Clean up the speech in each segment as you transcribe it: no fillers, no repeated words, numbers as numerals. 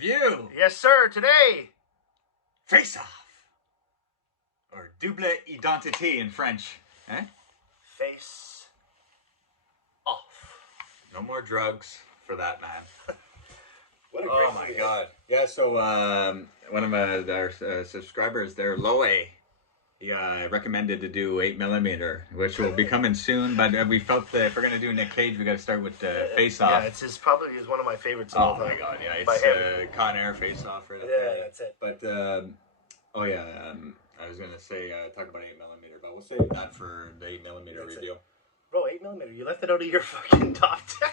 Review. Yes, sir. Today, Face Off. Or double identité in French. Eh? face off. No more drugs for that man. What a Oh great my movie. god. Yeah, so one of our subscribers there, Loe, he recommended to do 8mm, which will be coming soon, but we felt that if we're going to do Nick Cage, we got to start with Face Off. Yeah, it's probably one of my favorites of all Oh time. my god, yeah, By it's him. Con Air Face Off right up Yeah, there. that's it. But, I was going to say, talk about 8mm, but we'll save that for the 8mm review. Bro, 8mm, you left it out of your fucking top 10.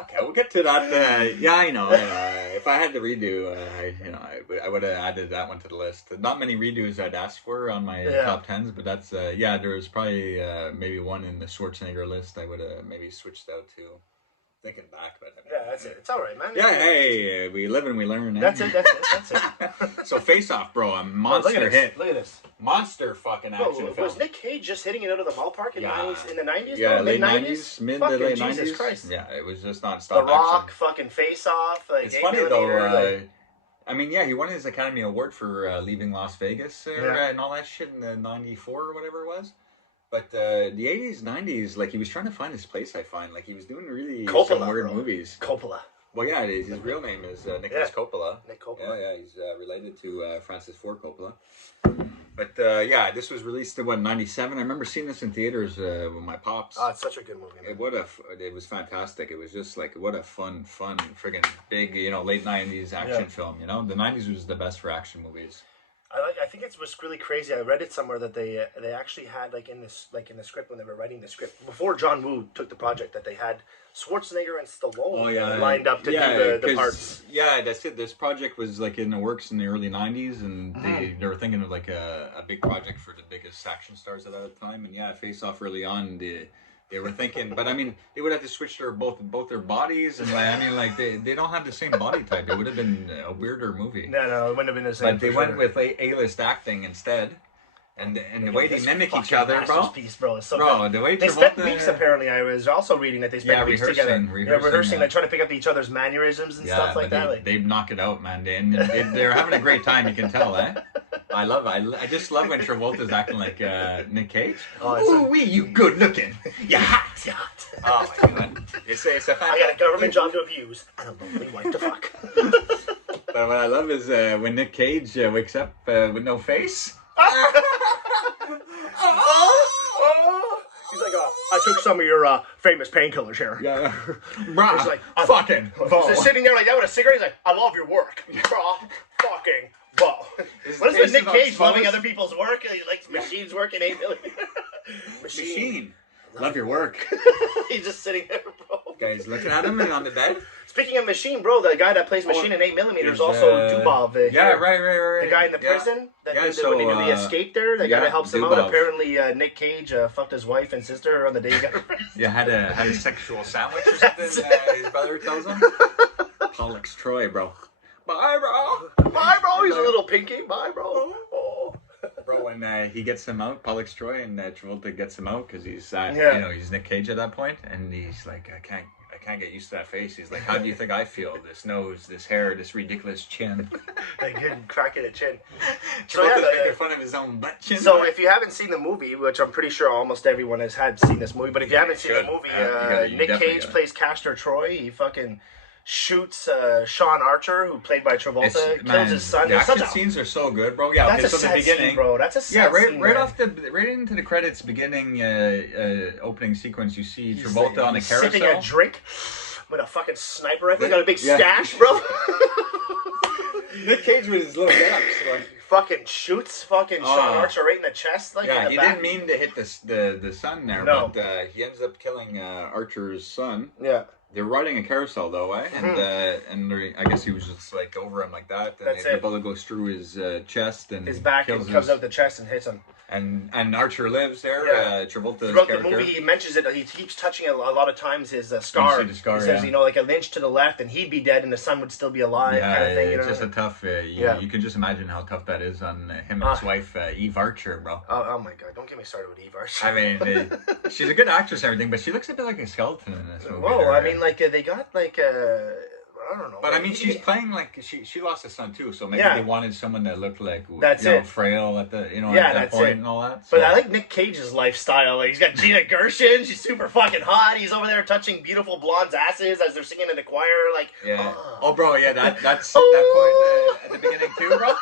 Okay, we'll get to that. Yeah, I know. If I had to redo, I would have added that one to the list. Not many redos I'd ask for on my top 10s, but that's, there was probably maybe one in the Schwarzenegger list I would have maybe switched out to. Thinking back, but I mean, Yeah, that's it. It's all right, man. Yeah, hey, we live and we learn. Eh? That's it. So Face Off, bro, a monster hit. Look at this. Monster fucking action film. Was Nick Cage just hitting it out of the ballpark in the 90s? Yeah, mid late 90s, mid to late 90s. Jesus Christ. Yeah, it was just nonstop The Rock, action. fucking Face Off. Like, It's funny though. 8mm, He won his Academy Award for leaving Las Vegas and all that shit in the '94 or whatever it was. But the '80s, '90s, like he was trying to find his place. I find like he was doing really some weird movies. Coppola. Well, yeah, his real name is Nicholas Coppola. Nick Coppola. Yeah, he's related to Francis Ford Coppola. But this was released in '97. I remember seeing this in theaters with my pops. Oh, it's such a good movie. Man. It was fantastic. It was just like what a fun, friggin' big, late '90s action film. The '90s was the best for action movies. I think it was really crazy. I read it somewhere that they actually had in the script when they were writing the script before John Woo took the project that they had Schwarzenegger and Stallone lined up to do the parts. Yeah, that's it. This project was like in the works in the early '90s, and they were thinking of like a big project for the biggest action stars at that time. And Face Off early on, they were thinking, but I mean, they would have to switch both their bodies, and they don't have the same body type. It would have been a weirder movie. No, it wouldn't have been the same. But they went with A-list acting instead, and the way they mimic each other, bro. It's so good. The way they spent weeks. Apparently, I was also reading that they spent weeks together, rehearsing, like trying to pick up each other's mannerisms and stuff like that. They knock it out, man. They're having a great time. You can tell, eh? I just love when Travolta's acting like Nick Cage. Oh, you good looking. You're hot. Oh my god. It's a fantastic. I got a government job to abuse and a lonely wife to fuck. But what I love is when Nick Cage wakes up with no face. He's like, I took some of your famous painkillers here. Yeah. Brah, he's like, fucking. He's sitting there like that with a cigarette. He's like, I love your work. Brah, fucking. Whoa. What is with Nick Cage loving other people's work? He likes machines working 8mm. Machine. Love your work. He's just sitting there, bro. Guys, looking at him and on the bed. Speaking of Machine, bro, the guy that plays Machine in 8mm is also Dubov. Right. The guy in the prison. When he escaped there, the guy that helps him out. Apparently, Nick Cage fucked his wife and sister on the day he got arrested. Yeah, had a sexual sandwich or something. His brother tells him. Pollux Troy, bro. Bye, bro. Bye, bro. He's a little pinky. Bye, bro. Oh. Bro, when he gets him out, Pollux Troy, and Travolta gets him out because he's he's Nick Cage at that point, and he's like, I can't get used to that face. He's like, how do you think I feel? This nose, this hair, this ridiculous chin. Like good cracking a chin. Travolta's making fun of his own butt chin. So if you haven't seen the movie, which I'm pretty sure almost everyone has seen this movie, but if you haven't seen the movie, Nick Cage plays Castor Troy. He fucking shoots Sean Archer, who played by Travolta, kills his son. The action scenes are so good, bro. Yeah, that's a sad scene, bro. That's a sad scene, right into the credits, beginning opening sequence, you see Travolta on a carousel, sipping a drink with a fucking sniper rifle. He's got a big stash, bro. Nick Cage with his little gaps, like. Fucking shoots Sean Archer right in the chest, like in the back. Didn't mean to hit the son there, but he ends up killing Archer's son. Yeah. They're riding a carousel though, eh? And I guess he was just like over him like that. And the bullet goes through his chest and his back and comes out the chest and hits him. And Archer lives there. Travolta's throughout character. the movie, he mentions it. He keeps touching a lot of times his scar. He says, like an inch to the left, and he'd be dead, and the son would still be alive, kind of thing. It's just a tough. You can just imagine how tough that is on him and his wife, Eve Archer, bro. Oh my god! Don't get me started with Eve Archer. I mean, she's a good actress and everything, but she looks a bit like a skeleton in this movie. Whoa! I mean, like they got like. I don't know. But I mean, she's playing like she lost a son too, so maybe they wanted someone that looked like frail at the at that point and all that. So. But I like Nick Cage's lifestyle. Like he's got Gina Gershon, she's super fucking hot. He's over there touching beautiful blondes' asses as they're singing in the choir. Like bro, that's that point at the beginning too, bro.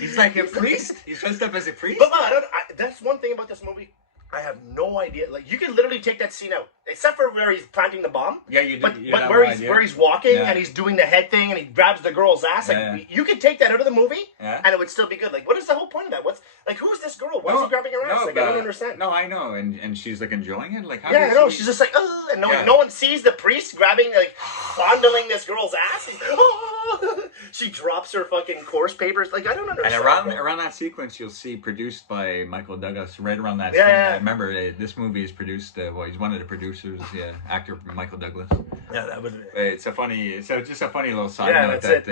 He's like a priest. He's dressed up as a priest. But that's one thing about this movie. I have no idea. Like you can literally take that scene out, except for where he's planting the bomb. Yeah, you do. But where he's walking and he's doing the head thing and he grabs the girl's ass. Like you could take that out of the movie and it would still be good. Like what is the whole point of that? What's like who's this girl? Why is he grabbing her ass? Like I don't understand. No, I know, and she's like enjoying it. Like how I know. She's just like and no one sees the priest grabbing fondling this girl's ass. She drops her fucking course papers. Like I don't understand. And around that sequence, you'll see produced by Michael Douglas. Right around that. Yeah. Remember, this movie is produced. He's one of the producers. Actor Michael Douglas. Yeah, that would. It's just a funny little side note that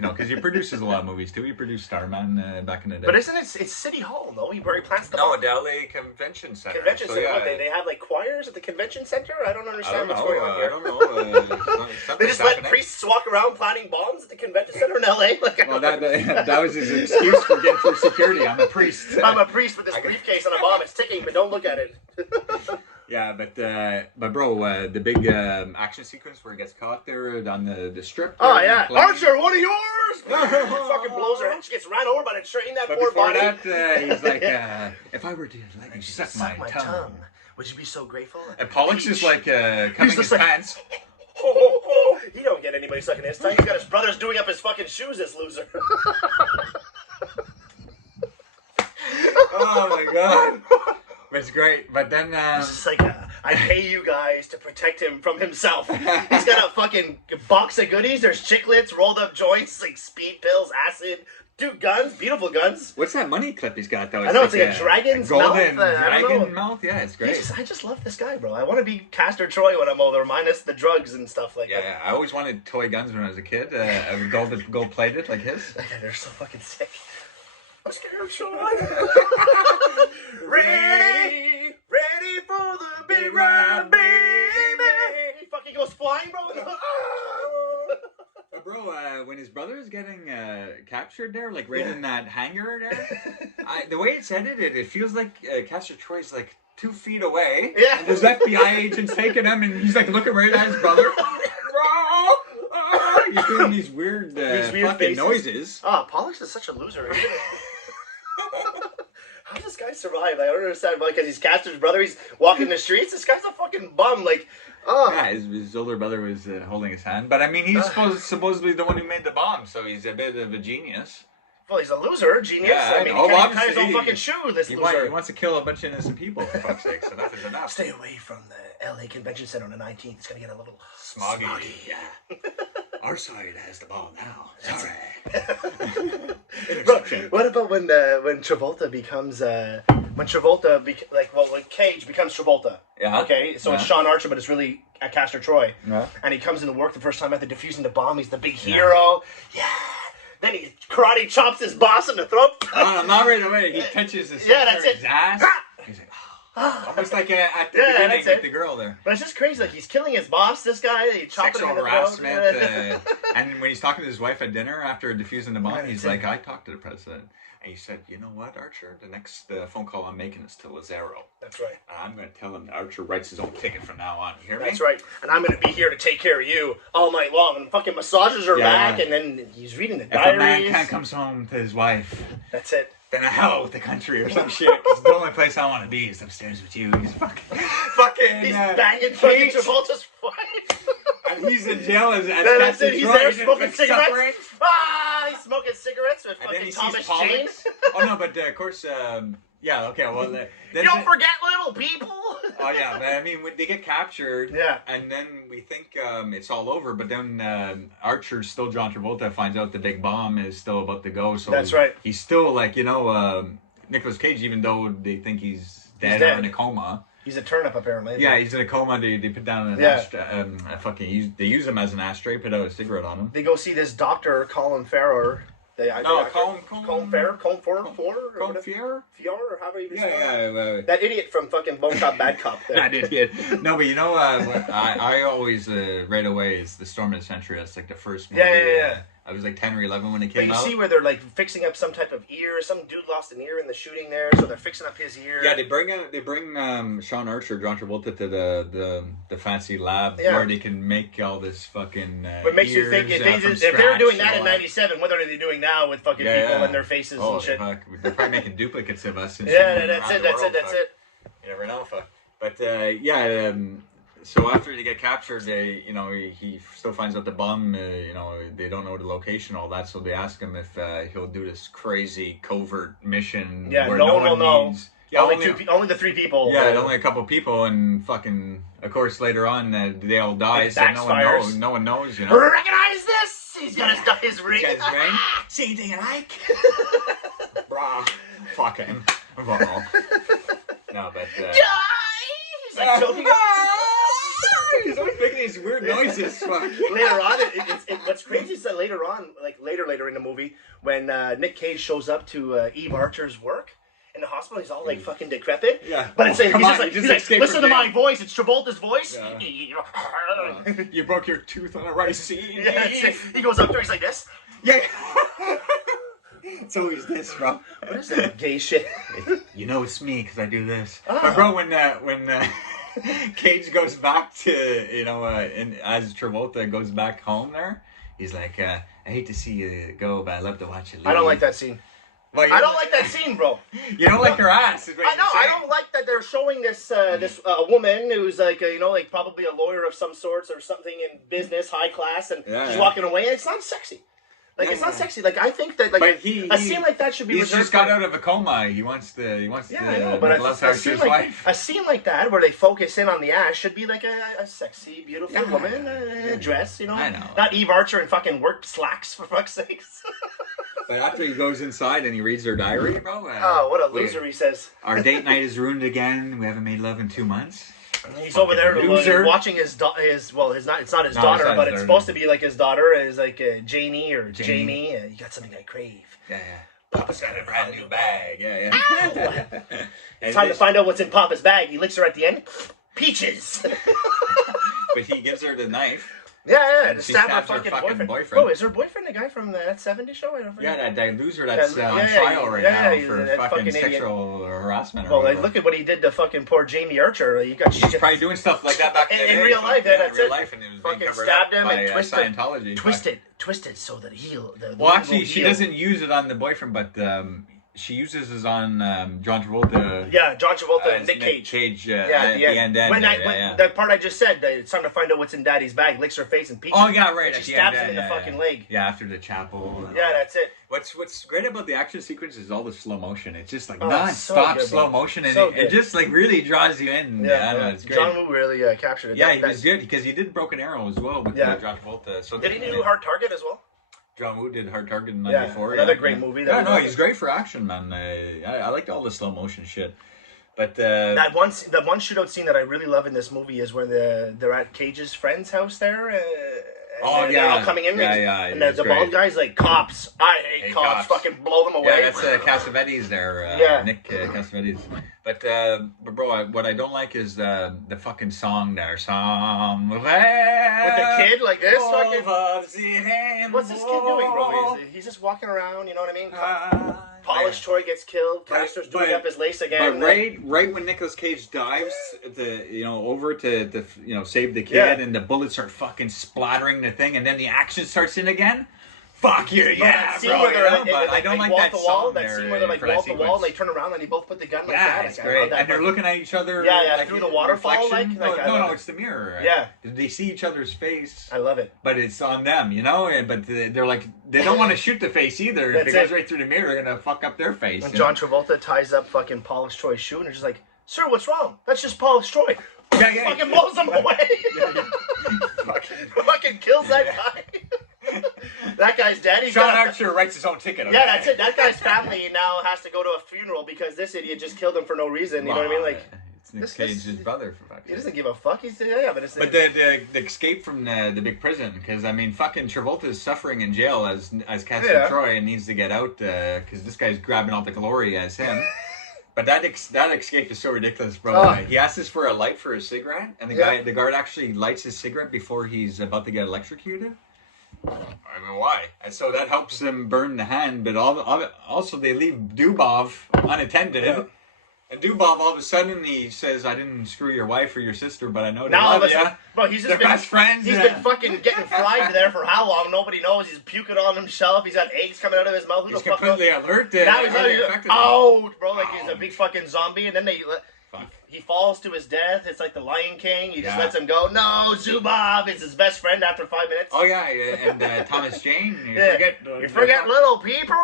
because he produces a lot of movies too. He produced Starman back in the day. But isn't it's City Hall though? Where he plants the the LA Convention Center. Convention Center. Yeah. They have like choirs at the convention center. I don't understand what's going on here. I don't know. They just let priests walk around planting bombs at the convention center in LA. Well, that was his excuse for getting through security. I'm a priest. I'm a priest with this briefcase and a bomb. It's ticking, but don't look at it. Yeah, but bro, the big action sequence where he gets caught there on the strip. Oh yeah, Archer, one of yours! Fucking blows her head. She gets ran over by the train. That poor body. But before that, he's like, if I were to let you suck my tongue, would you be so grateful? And Pollock's just like coming his pants. He don't get anybody sucking his tongue. He's got his brothers doing up his fucking shoes. This loser. Oh my god. It's great, but then it's just like I pay you guys to protect him from himself. He's got a fucking box of goodies. There's chiclets, rolled up joints, like speed pills, acid, guns, beautiful guns. What's that money clip he's got though? I know it's like a dragon's golden mouth. Dragon mouth. Yeah, it's great. I just love this guy, bro. I want to be Castor Troy when I'm older, minus the drugs and stuff like that. Yeah, I always wanted toy guns when I was a kid. Gold plated like his. They're so fucking sick. I'm scared, Sean. Ready for the big ride, baby. He fucking goes flying, bro. Bro, when his brother is getting captured there, like right in that hangar there, the way it's edited, it feels like Castor Troy's like 2 feet away. Yeah. And there's FBI agents taking him, and he's like looking right at his brother. He's doing these weird fucking faces. Noises. Pollux is such a loser. How does this guy survive? I don't understand. Because he's Castor's brother. He's walking the streets. This guy's a fucking bum. Like, yeah, his older brother was holding his hand. But I mean, he's supposedly the one who made the bomb, so he's a bit of a genius. Well, he's a loser, genius. Yeah, I mean, he can't tie his own fucking shoe, this loser. He wants to kill a bunch of innocent people, for fuck's sake. So enough is enough. Stay away from the LA Convention Center on the 19th. It's going to get a little smoggy. Yeah. Our side has the ball now. Sorry. Bro, what about when Travolta becomes when Cage becomes Travolta? Yeah. Okay, so it's Sean Archer, but it's really Castor Troy. Yeah. And he comes into work the first time after defusing the bomb. He's the big hero. Yeah. Then he karate chops his boss in the throat. Not right away. He touches his ass. He's like, almost like at the beginning with the girl there. But it's just crazy. Like he's killing his boss. This guy, he chops him in the harassment. And when he's talking to his wife at dinner after defusing the bomb, he's like, "I talked to the president." And he said, "You know what, Archer? The next phone call I'm making is to Lazaro. That's right. I'm going to tell him that Archer writes his own ticket from now on. You hear me? That's right. And I'm going to be here to take care of you all night long." And fucking massages her back, and then he's reading the diaries. If a man can't come home to his wife, that's it. Then a hell with the country or some shit. It's the only place I want to be is upstairs with you. He's fucking. He's banging fucking Travolta's wife. And he's in jail as that's it. He's there smoking cigarettes. He's smoking cigarettes with fucking Thomas Jane. Oh no, but of course, yeah. Okay, well, you don't forget little people. Oh yeah, but I mean, when they get captured, and then we think it's all over, but then Archer, still John Travolta, finds out the big bomb is still about to go. So that's right. He's still like Nicolas Cage, even though they think he's dead or in a coma. He's a turnip, apparently. Yeah, he's in a coma. They put down an they use him as an ashtray, put out a cigarette on him. They go see this doctor, Colin Farrell, or however you say it. That idiot from fucking Bone Cop Bad Cop. That idiot. No, but you know what I always right away is the Storm of the Century. That's like the first movie. Yeah. I was like 10 or 11 when it came out. You see where they're like fixing up some type of ear. Some dude lost an ear in the shooting there, so they're fixing up his ear. Yeah, they bring Sean Archer, John Travolta to the fancy lab where they can make all this fucking. What makes you think if they were doing that in '97, what are they doing now with fucking people and their faces and shit? Fuck. They're probably making duplicates of us. And that's it. You never know, fuck. But so after they get captured, he still finds out the bomb. They don't know the location, all that. So they ask him if he'll do this crazy covert mission. Yeah, where no one will know. Yeah, only the 3 people. Yeah, only a couple people, and fucking. Of course, later on they all die, so no one knows. Recognize this? He's got his ring. He's got his ring. See anything you like? Brah. Fucking. No, but. He's like choking. He's always making these weird noises. Later on, what's crazy is that later in the movie, when Nick Cage shows up to Eve Archer's work in the hospital, he's all like fucking decrepit. Yeah. But he's like, listen to my voice. It's Travolta's voice. Yeah. You broke your tooth on a rice seed. Yeah, he goes up there. He's like this. Yeah. It's always this, bro. What is that gay shit? You know it's me because I do this. Oh. But bro, when Cage goes back to, as Travolta goes back home there, he's like, I hate to see you go, but I love to watch you leave. I don't like that scene. Well, I don't like that scene, bro. You don't like her ass. I know. I don't like that they're showing this woman who's like probably a lawyer of some sorts or something in business, high class, and she's walking away. And it's not sexy. It's not sexy. Like, I think that a scene like that should be reserved. He's just got out of a coma. He wants to. I know, but a scene like that where they focus in on the ass should be like a sexy, beautiful woman in a dress. I know. Not Eve Archer in fucking work slacks for fuck's sakes. But after he goes inside and he reads her diary, bro. What a loser, he says. Our date night is ruined again. We haven't made love in 2 months. He's over there watching it's not his daughter, but it's supposed to be like his daughter is like Janie or Jamie. You got something I crave. Yeah. Papa's got a brand new bag. Yeah. It's time to find out what's in Papa's bag. He licks her at the end. Peaches. But he gives her the knife. Yeah, to stab her fucking boyfriend. Oh, is her boyfriend the guy from that 70s show? Yeah, that loser that's on trial right now for fucking sexual harassment. Well, look at what he did to fucking poor Jamie Archer. She's probably doing stuff like that back in real life. That's it. Life, and it was fucking stabbed him and Scientology. Twisted so that he'll. Well, actually, she doesn't use it on the boyfriend, but she uses it on John Travolta. Yeah, John Travolta and Nick Cage. At the end. When that part I just said, it's time to find out what's in Daddy's bag. Licks her face and peaches. Oh yeah, right. She stabs him in the fucking leg. Yeah, after the chapel. Yeah, that's it. What's great about the action sequence is all the slow motion. It's just like non-stop slow motion, and it just like really draws you in. Yeah, it's great. John Woo really captured it. Yeah, he was good because he did Broken Arrow as well with John Travolta. So did he do Hard Target as well? John Woo did Hard Target in '94. Another great movie. He's great for action, man. I liked all the slow motion shit. But that one shootout scene that I really love in this movie is when they're at Cage's friend's house there. They're all coming in. And the bald guy's like, cops. I hate cops. Fucking blow them away. Yeah, that's Cassavetes there. Nick Cassavetes. But bro, what I don't like is the fucking song there. With the kid like this. What's this kid doing, bro? He's just walking around. You know what I mean? Polished Troy gets killed. Caster's doing up his lace again. But right when Nicolas Cage dives, over to save the kid, and the bullets start fucking splattering the thing, and then the action starts in again. Fuck you, yeah, bro. But I don't like that song there. That scene where they're like wall to wall, and they turn around and they both put the gun like that. Yeah, it's great. And they're looking at each other. Yeah, through the waterfall. No, it's the mirror. Yeah. They see each other's face. I love it. But it's on them, But they're like, they don't want to shoot the face either. If it goes right through the mirror, they're gonna fuck up their face. When John Travolta ties up fucking Polished Troy's shoe, and they're just like, "Sir, what's wrong? That's just Polished Troy." Yeah. Fucking blows them away. Fucking kills that guy. That guy's daddy. Sean Archer writes his own ticket. Yeah, that's it. That guy's family now has to go to a funeral because this idiot just killed him for no reason. You know what I mean? Like, Nick Cage's brother, for fuck's sake. He doesn't give a fuck. He's but the escape from the big prison, because I mean, fucking Travolta is suffering in jail as Castor Troy and needs to get out because this guy's grabbing all the glory as him. But that escape is so ridiculous, bro. Oh. He asks for a light for his cigarette, and the guard actually lights his cigarette before he's about to get electrocuted. I mean, why? And so that helps them burn the hand, but also they leave Dubov unattended. Yeah. And Dubov, all of a sudden, he says, "I didn't screw your wife or your sister, but I know they love you." Bro, he's just been best friends. He's been fucking getting fried there for how long? Nobody knows. He's puking on himself. He's got eggs coming out of his mouth. He's completely alert. Now he's bro, like he's a big fucking zombie, and then he falls to his death. It's like the Lion King. He just lets him go. No, Zubov is his best friend after 5 minutes. Oh yeah, and Thomas Jane. You forget little people.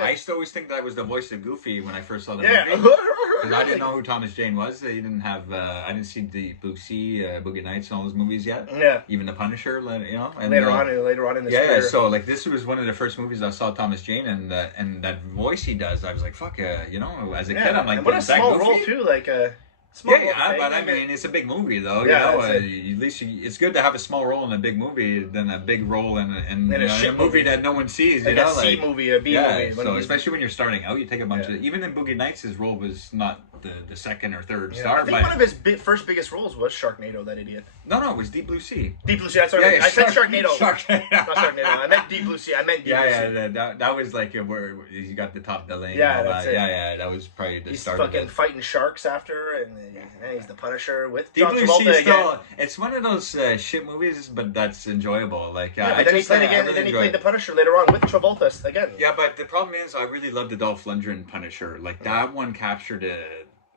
I used to always think that was the voice of Goofy when I first saw the movie. Because I didn't know who Thomas Jane was. He didn't have. I didn't see Deep Blue Sea, Boogie Nights, and all those movies yet. Yeah. Even The Punisher, you know. And later on in the career. Yeah. So like this was one of the first movies I saw Thomas Jane, and that voice he does, I was like, fuck, you know, as a kid, I'm like, and what a small role too, like. But I mean, it's a big movie, though. Yeah, at least it's good to have a small role in a big movie than a big role in a movie that no one sees. Like a C movie, a B movie. So especially when you're starting out, you take a bunch of. Even in Boogie Nights, his role was not the second or third star. I think one of his first biggest roles was Sharknado. That idiot. No, it was Deep Blue Sea. Deep Blue Sea. That's what I said Sharknado. Sharknado. Not Sharknado. I meant Deep Blue Sea. I meant Deep Blue Sea. That was like where he got the top billing. Yeah, that's it. Yeah, that was probably the start. He's fucking fighting sharks after, and he's the Punisher with Deep John Blue Travolta Sea again. It's one of those shit movies, but that's enjoyable. Like, but then he played the Punisher later on with Travolta again. Yeah, but the problem is, I really love the Dolph Lundgren Punisher. Like that one captured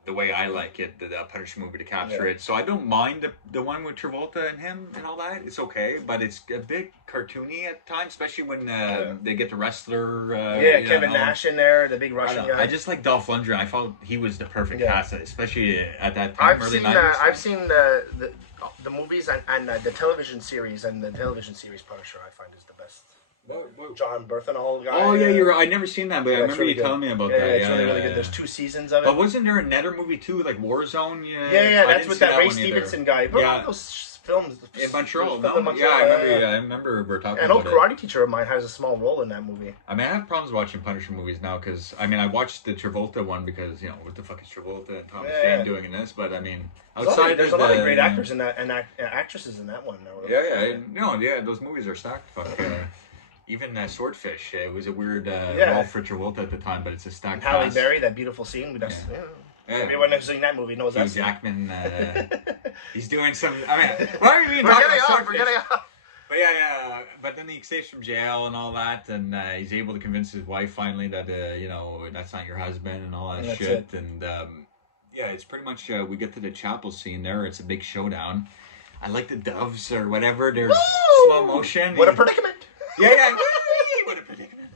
the way I like it, the Punisher movie to capture it. So I don't mind the one with Travolta and him and all that. It's okay, but it's a bit cartoony at times, especially when they get the wrestler. Kevin Nash in there, the big Russian guy. I just like Dolph Lundgren. I felt he was the perfect cast, especially at that time, early 90s. I've seen the movies and the television series, and the television series Punisher I find is the best. John Berthenol guy. Oh yeah, you're right. I never seen that, but I remember you telling me about that. It's really good. There's 2 seasons of it. But wasn't there another movie too, like Warzone? Yeah, that's with that Ray Stevenson guy. But those films in Montreal. I remember we were talking about it. An old karate teacher of mine has a small role in that movie. I mean, I have problems watching Punisher movies now because I watched the Travolta one because what the fuck is Travolta and Thomas Jane doing in this? But I mean, outside there's a lot of great actors in that and actresses in that one. Those movies are stacked. Fuck. Even Swordfish, it was a weird role for Travolta at the time, but it's a stacked cast. Halle Berry, that beautiful scene. Everyone who's seen that movie knows that scene. Jackman, he's doing some. I mean, why are we even talking about Swordfish? We're getting off. But but then he escapes from jail and all that, and he's able to convince his wife finally that that's not your husband and all that shit. And it's pretty much we get to the chapel scene there. It's a big showdown. I like the doves or whatever. They're slow motion. What a predicament! Yeah. What a predicament.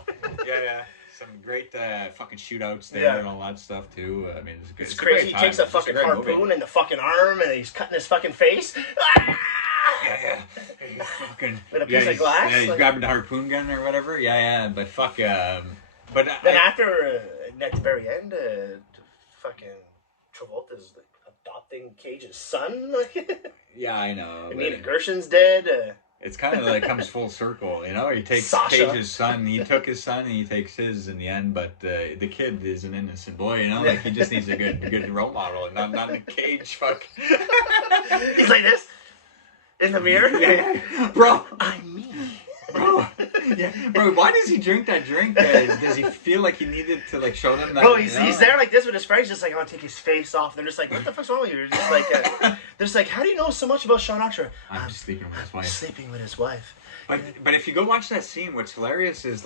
Yeah. Some great fucking shootouts there and all that stuff too. I mean, it's crazy. He takes a fucking harpoon in the fucking arm and he's cutting his fucking face. Yeah. He's fucking with a piece of glass. Yeah, he's grabbing the harpoon gun or whatever. Yeah. But fuck. But then after at the very end, fucking Travolta's adopting Cage's son. Yeah, I know. Nina Gerson's dead. It's kind of like comes full circle, He takes Cage's son. He took his son, and he takes his in the end. But the kid is an innocent boy, Like he just needs a good role model, and not a Cage. Fuck. He's like this in the mirror. Yeah. Bro. I'm me. Bro, why does he drink that drink? Does he feel like he needed to show them that? Bro, he's there like this with his friends, just like, I want to take his face off. They're just like, what the fuck's wrong with you? They're just like, how do you know so much about Sean Archer? I'm sleeping with his wife. Sleeping with his wife. But if you go watch that scene, what's hilarious is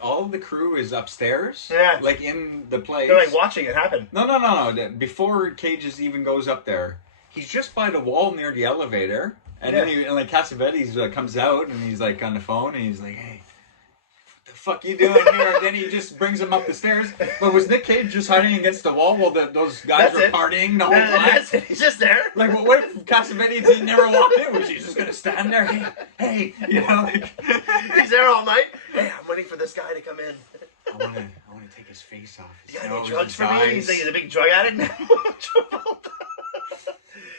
all of the crew is upstairs. Yeah. Like in the place. They're watching it happen. No. Before Cage's even goes up there, he's just by the wall near the elevator. And then Cassavetes comes out and he's on the phone and he's like, hey, what the fuck you doing here? And then he just brings him up the stairs. But was Nick Cage just hiding against the wall while those guys were partying the whole time? That's it. He's just there. What if Cassavetes never walked in? Was he just going to stand there? Hey, He's there all night. Hey, I'm waiting for this guy to come in. I want to take his face off. You got any drugs for me? He's a big drug addict now.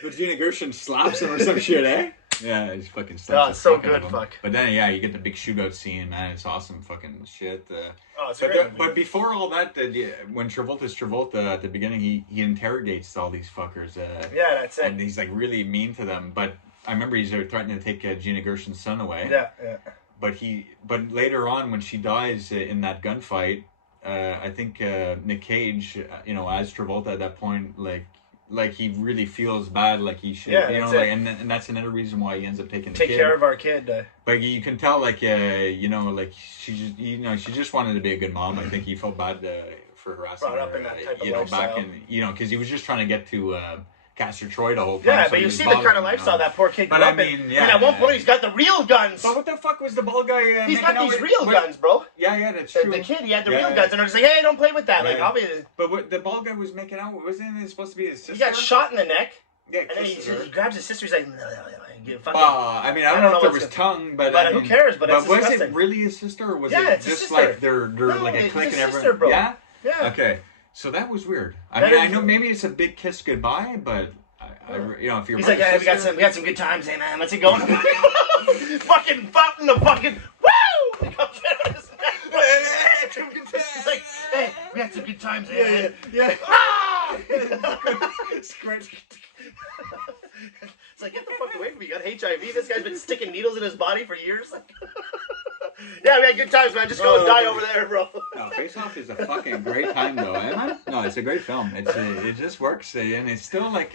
But Gina Gershon slaps him or some shit, eh? Yeah, he's fucking slaps. So good, fuck. But then, yeah, you get the big shootout scene, man. It's awesome, fucking shit. But before all that, when Travolta's Travolta at the beginning, he interrogates all these fuckers. Yeah, that's it. And he's like really mean to them. But I remember he's threatening to take Gina Gershon's son away. Yeah. But later on, when she dies in that gunfight, I think Nick Cage, as Travolta at that point, like he really feels bad, like he should, and that's another reason why he ends up taking the kid. Take care of our kid. But you can tell, like she just wanted to be a good mom. I think he felt bad for harassing brought up her, in that type of back lifestyle. in, because he was just trying to get to Castor Troy the whole time. Yeah, so but you see the kind of lifestyle that poor kid grew up in. Yeah. And at one point, he's got the real guns. But what the fuck was the bald guy? He's got these real guns, bro. Yeah, that's true. The kid, he had the real guns, and they're just like, hey, don't play with that. Yeah. Like, obviously. But what the bald guy was making out, wasn't it supposed to be his sister? He got shot in the neck. Yeah, and then he grabs his sister. He's like, I mean, I don't know if there was tongue, but who cares? But it's was disgusting. it really his sister, or was it just like they're like a clique and everyone? Sister, bro. Yeah. Yeah. Okay, so that was weird. I know maybe it's a big kiss goodbye, but if you're he's like, yeah, we got some good times, hey man, what's it going? Fucking fountain of fucking woo! He comes out of his he's like, hey, we had some good times, hey man. Yeah. Ah! It's like, get the fuck away from me. You got HIV. This guy's been sticking needles in his body for years. Yeah, we had good times, man. Just go and die over there, bro. No, Face Off is a fucking great time, though, eh, man? No, it's a great film. It just works, and it's still like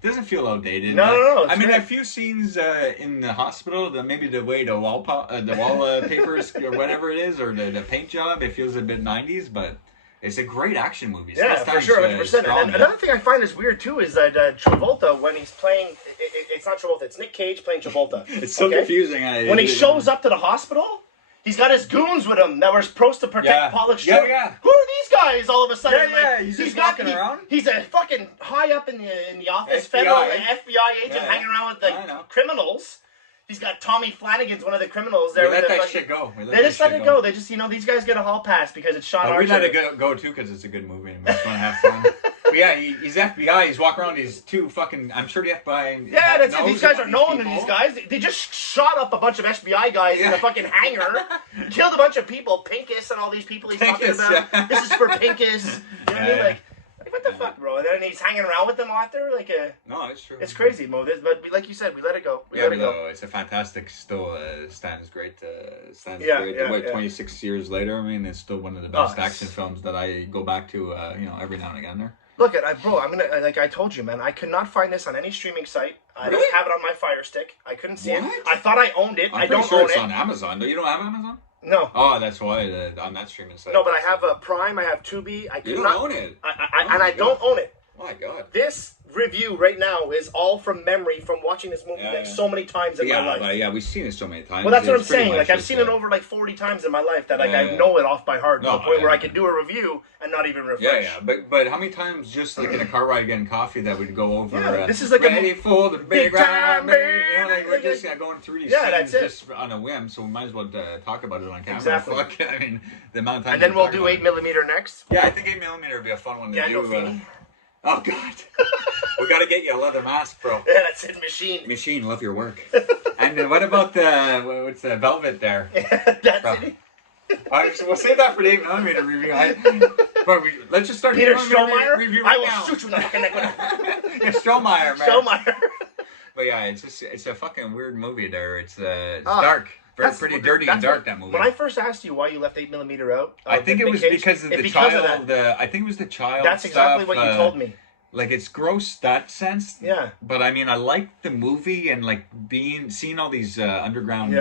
doesn't feel outdated. No. I mean, a few scenes in the hospital, maybe the way the wallpapers or whatever it is, or the paint job, it feels a bit 90s, but it's a great action movie. Yeah, for sure, 100%. And another thing I find is weird too is that Travolta, when he's playing, it's not Travolta, it's Nick Cage playing Travolta. It's so confusing. When he shows up to the hospital, he's got his goons with him that were supposed to protect Pollock's Stewart. Yeah. Who are these guys all of a sudden? Yeah, he's just walking around. He's a fucking high up in the office, FBI. federal FBI agent hanging around with the criminals. He's got Tommy Flanagan's one of the criminals there. We let that shit go. They just let it go. They just, these guys get a hall pass because it's Sean Archer. We let it go too because it's a good movie and we just want to have fun. But yeah, he's FBI. He's walking around. These two fucking. I'm sure the FBI. Yeah, that's it. These guys are known to these guys. They just shot up a bunch of FBI guys in a fucking hangar, killed a bunch of people. Pincus and all these people he's talking about. Yeah. This is for Pincus. You know what I mean? Like, what the fuck, bro? And then he's hanging around with them after, No, it's true. It's crazy, Mo. But like you said, we let it go. It's a fantastic. Still stands great. Great. 26 years later, I mean, it's still one of the best action films that I go back to. Every now and again. There. Look bro. I'm gonna like I told you, man. I could not find this on any streaming site. I don't have it on my Fire Stick. I couldn't see it. I thought I owned it. I don't own it. It's on Amazon. You don't have Amazon? No. Oh, that's why on that streaming site. No, but I have a Prime. I have Tubi. You don't own it. I don't own it. Oh my God. This review right now is all from memory from watching this movie so many times in my life. We've seen it so many times. Well, that's what I'm saying. Like, I've seen it over 40 times in my life that I know it off by heart to the point where I can do a review and not even refresh. Yeah. But how many times just like in a car ride getting coffee that we'd go over? This is like ready for the big time, baby. We're just going through these scenes just on a whim, so we might as well talk about it on camera. Exactly. I mean, the amount of time. And then we'll do 8mm next. Yeah, I think 8mm would be a fun one to do. Oh God, we gotta get you a leather mask, bro. Yeah, that's it, Machine. Love your work. And what about what's the velvet there? That's it. We'll save that for the 8mm review. Let's just start. Peter Strohmeyer. Review I will shoot you in the fucking neck with it. Yeah, Strohmeyer, man. Strohmeyer. But yeah, it's a fucking weird movie. There, it's dark. Pretty dirty and dark, that movie. When I first asked you why you left 8mm out, I think it was because of the child. I think it was the child. That's exactly what you told me. Like, it's gross that sense. Yeah. But I mean, I like the movie and like seeing all these underground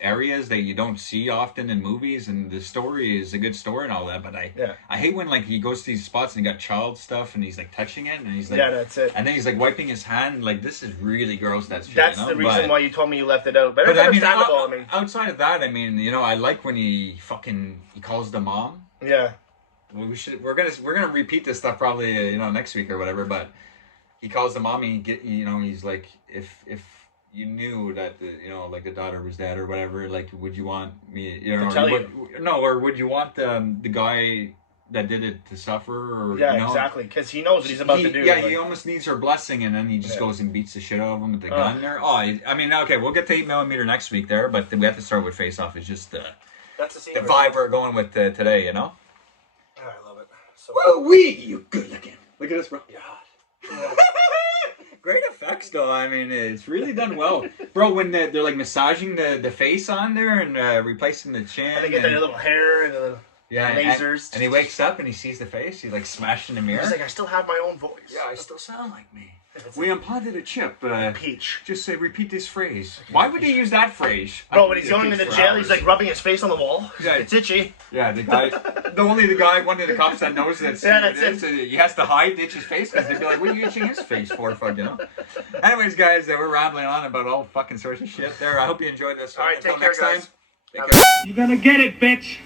areas that you don't see often in movies, and the story is a good story and all that. But I hate when like he goes to these spots and he got child stuff and he's like touching it and he's like that's it. And then he's like wiping his hand. Like, this is really gross. That's the reason why you told me you left it out. But it's understandable. I mean, outside of that, I mean, I like when he calls the mom. Yeah. We're gonna repeat this stuff probably next week or whatever. But he calls the mommy. He's like, if you knew that like the daughter was dead or whatever, like, would you want me to tell you? No, or would you want the guy that did it to suffer, or yeah, exactly, because he knows what he's about to do. Yeah, he almost needs her blessing, and then he just goes and beats the shit out of him with the gun there. Oh, I mean, okay, we'll get to 8mm next week there, but we have to start with Face Off. It's just that's the vibe we're going with today, you know. Oh, I love it. So you good looking. Look at this, bro. Yeah. Great effects, though. I mean, it's really done well, bro. When they're like massaging the face on there and replacing the chin, and they get that little hair and the lasers, and he wakes up and he sees the face. He's like smashed in the mirror. He's like, I still have my own voice. Yeah, I still sound like me. We implanted a chip. Peach. Just say, repeat this phrase. Why would they use that phrase? Bro, when he's going into jail, he's like rubbing his face on the wall. Yeah. It's itchy. Yeah, the guy, one of the cops that knows that's he has to hide itch his face because they'd be like, what are you itching his face for, fuck, you know? Anyways, guys, we're rambling on about all fucking sorts of shit there. I hope you enjoyed this. All right, take care, guys. Take care. You're gonna get it, bitch.